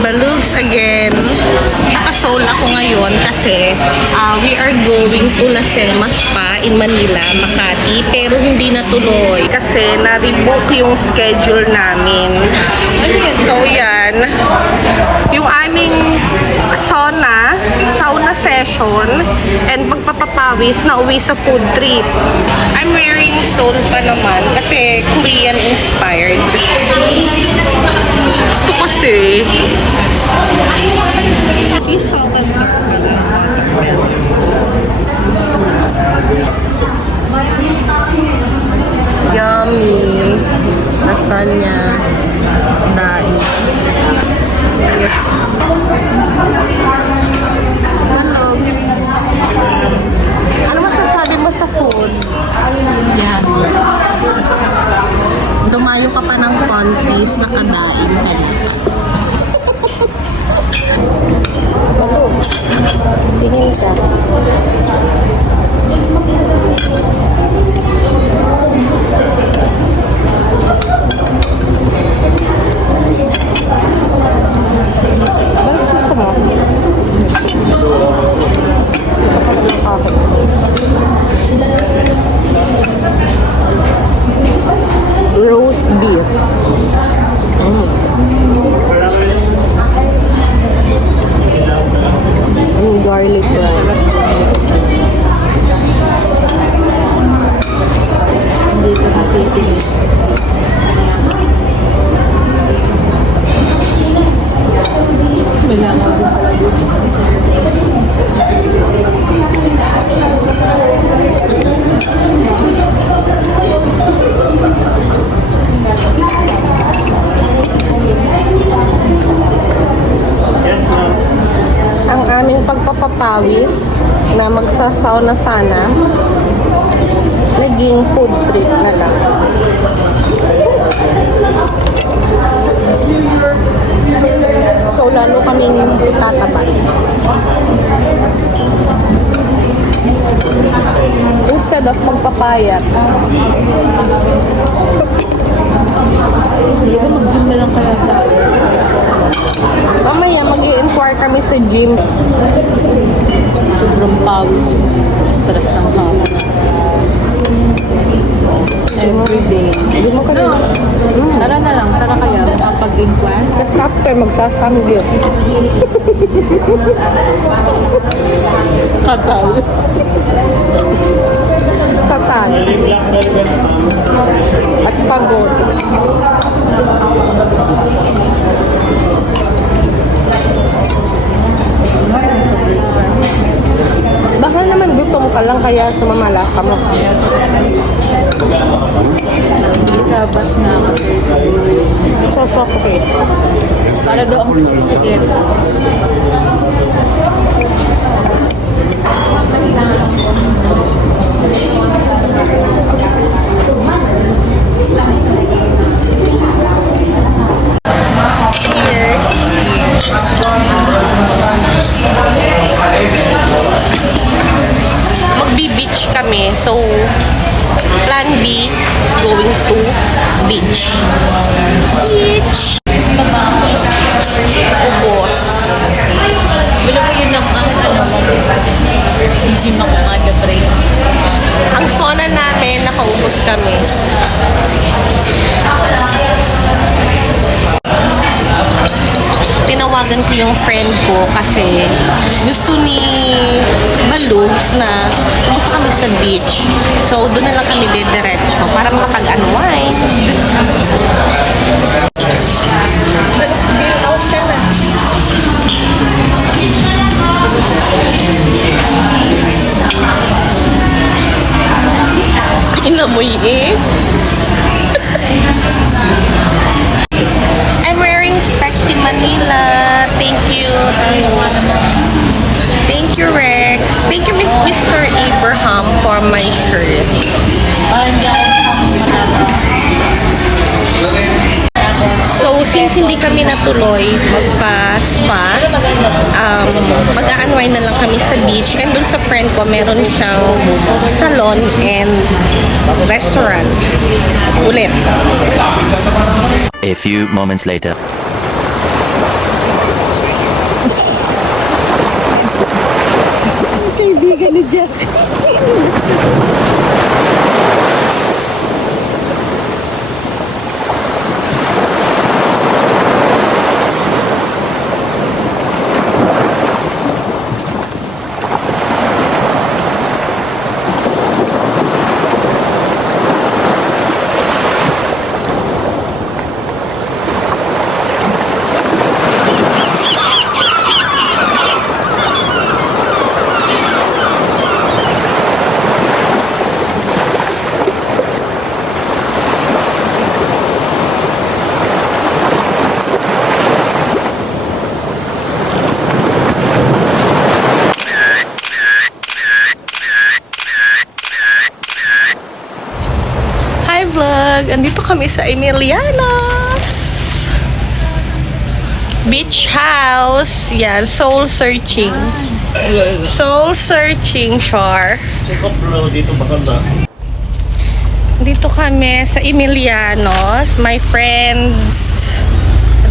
Balugs again. Naka-soul ako ngayon kasi we are going to La Sema Spa in Manila, Makati, pero hindi natuloy kasi na-rebook yung schedule namin. So yan, yung aming sauna session and magpapapawis na uwi sa food trip. I'm wearing soul pa naman kasi Korean inspired. Ito kasi salt and pepper watermelon. Yummy. Lasagna. Dai. Yes. Balugs. Ano masasabi mo sa food? Yan. Dumayo ka pa ng countries, nakadaing ka na. Tingin ka. Bakit gusto mo? Roast beef. Garlic bread. Hindi ko napipilit. Kailangan ko pala dito. Ang aming pagpapapawis na magsasauna sana naging food trip na lang. So lalo kaming tataba. Instead of magpapayat. Hindi ko mag-gym na lang kaya tayo. Mamaya mag-i-inquire kami sa gym. Sobrang pawis yung stress ng hapon. Everyday. Hindi mo ka na. Tara na lang, tara kaya makapag-inquire. Tapos after magsasamgyup. Katal. Katan. At pagod. Baka naman gutom ka lang kaya sumamalasa mo. Isabas nga ako. Sosokrit. Para daw ang sikit. Magbi-beach kami. So, plan B is going to beach. Beach! Ubos. Wala ko yun ang mag-gym ako kada break. Ang sauna namin, nakaubos kami. Tinawagan ko yung friend ko kasi gusto ni Balugs na pumunta kami sa beach. So, doon na lang kami diretso para makapag-unwind. Balugs, bill out ka na. Inamoy eh. I'm wearing Specti Manila. Thank you. Thank you, Rex. Thank you, Mr. Abraham, for my shirt. So, since hindi kami natuloy magpa-spa, mag-a-unwind na lang kami sa beach. And dun sa friend ko, meron siyang salon and restaurant. Ulit. A few moments later. Andito kami sa Emilianos Beach House. Yan, soul searching. Soul searching, char. Check up bro, dito maganda. Dito kami sa Emilianos, my friend's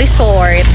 resort.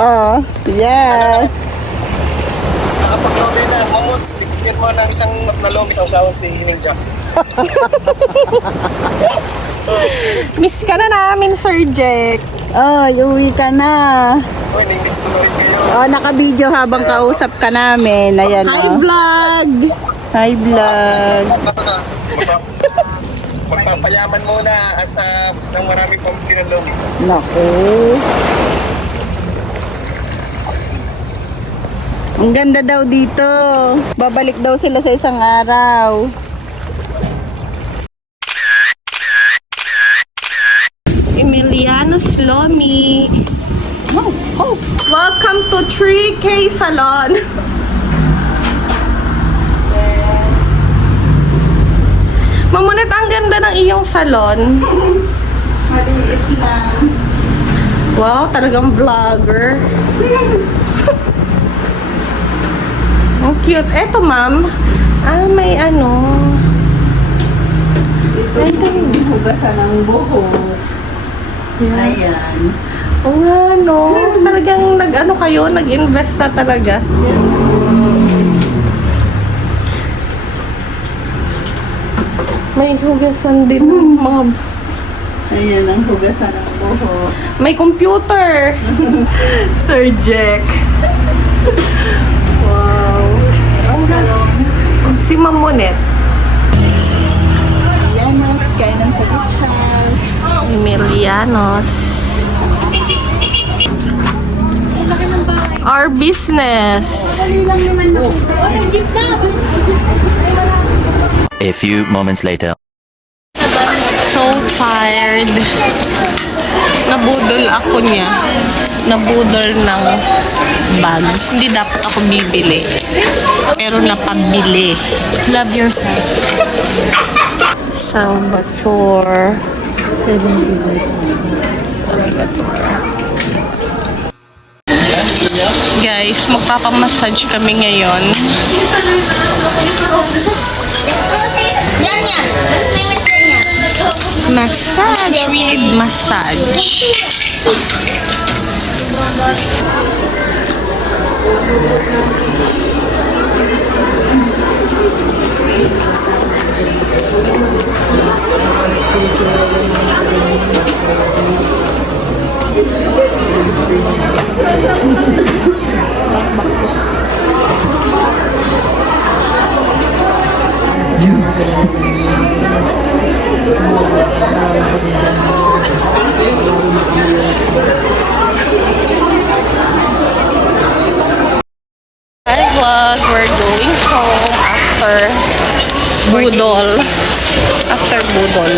Oh, yeah. Nakapag-lobby na, mamots, bigyan mo ng isang na-lobby sa usawan si Ninja. Miss ka na namin, Sir Jack. Oh, uwi ka na. Uy, nangis ko na rin kayo. Oh, naka-video habang kausap ka namin. Ayan, Hi, oh. vlog! Hi, vlog. Magpapayaman muna at ng maraming pamilya ng lobby. Naku. Ang ganda daw dito. Babalik daw sila sa isang araw. Emilianos Lomi. Welcome to 3K Salon. Mamunat, ang ganda ng iyong salon. Maliit lang. Wow, talagang vlogger. Ang cute. Eto, ma'am. May ano. Ito yung hugasan ng buhok. Ayan. Oo nga, no. Talagang nag-ano kayo, nag-invest na talaga. Yes. May hugasan din mga... Ayan ang hugasan ng buhok. May computer. Sir Jack. Wow. Si Mamonet. Emilianos, kainan sa beach house. Emilianos. Our business. A few moments later. So tired. Nabudol ako niya. Nabudol ng bag. Hindi dapat ako bibili. Pero napabili. Love yourself. Salvatore. Guys, magpapamassage kami ngayon. Ganyan. Mas limit ganyan. Massage. We need massage. Hi vlog, we're going home after Budol. After Budol.